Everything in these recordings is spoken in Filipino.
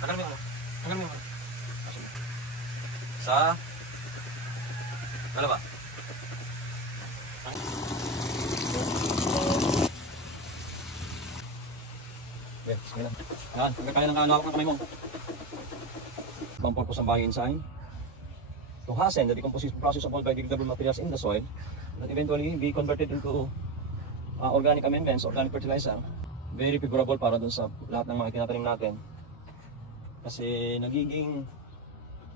Tagal mo yung ano? Tagal mo yung ano? Sa dalawa. Okay, sige lang. Yan, kaya ng hawak ng kamay mo. Ibang purpose ng bioenzyme to hasten the decomposition process of all biodegradable materials in the soil that eventually be converted into organic amendments, organic fertilizer. Very favorable para dun sa lahat ng mga itinatanim natin. Kasi nagiging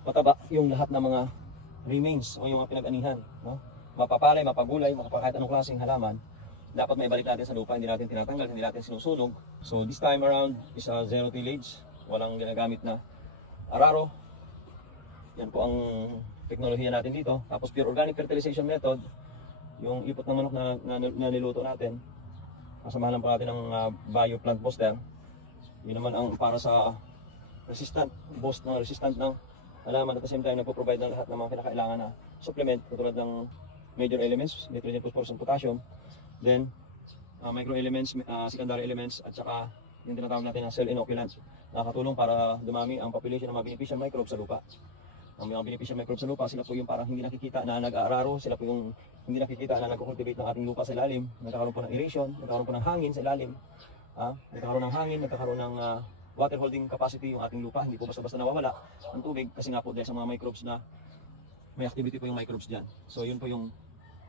mataba yung lahat ng mga remains o yung mga pinag-anihan. No? Mapapalay, mapagulay, kahit anong klaseng halaman, dapat may balik natin sa lupa, hindi natin tinatanggal, hindi natin sinusunog. So this time around is a zero tillage, walang ginagamit na araro. Yan po ang teknolohiya natin dito. Tapos pure organic fertilization method, yung ipot ng manok na niluto natin, kasamahan lang po natin ng bioplant booster. Yun naman ang para sa resistant ng halaman, at the same time nagpo-provide ng lahat ng mga kinakailangan na supplement katulad ng major elements, nitrogen, phosphorus, and potassium. Then micro elements, secondary elements, at saka yung tinatawag natin na cell inoculants, nakakatulong para dumami ang population ng mga beneficial microbes sa lupa. Ang mga beneficial microbes sa lupa, sila po yung parang hindi nakikita na nag-aararo, sila po yung hindi nakikita na nagko-cultivate ng ating lupa sa ilalim. Nagkakaroon po ng aeration, nagkakaroon po ng hangin sa ilalim, nagkakaroon ng hangin, nagkakaroon ng water holding capacity yung ating lupa. Hindi po basta-basta nawawala ang tubig kasi nga po dahil sa mga microbes na may activity po yung microbes dyan. So yun po yung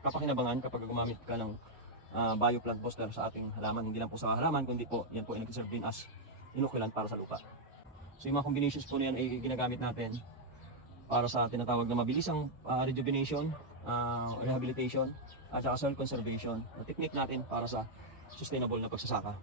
kapakinabangan kapag gumamit ka ng bioplant booster sa ating halaman. Hindi lang po sa halaman, kundi po yan po ay nag-serve din as inoculant para sa lupa. So yung mga combinations po na yan ay ginagamit natin para sa tinatawag na mabilisang rejuvenation, rehabilitation, at saka soil conservation. Technique natin para sa sustainable na pagsasaka.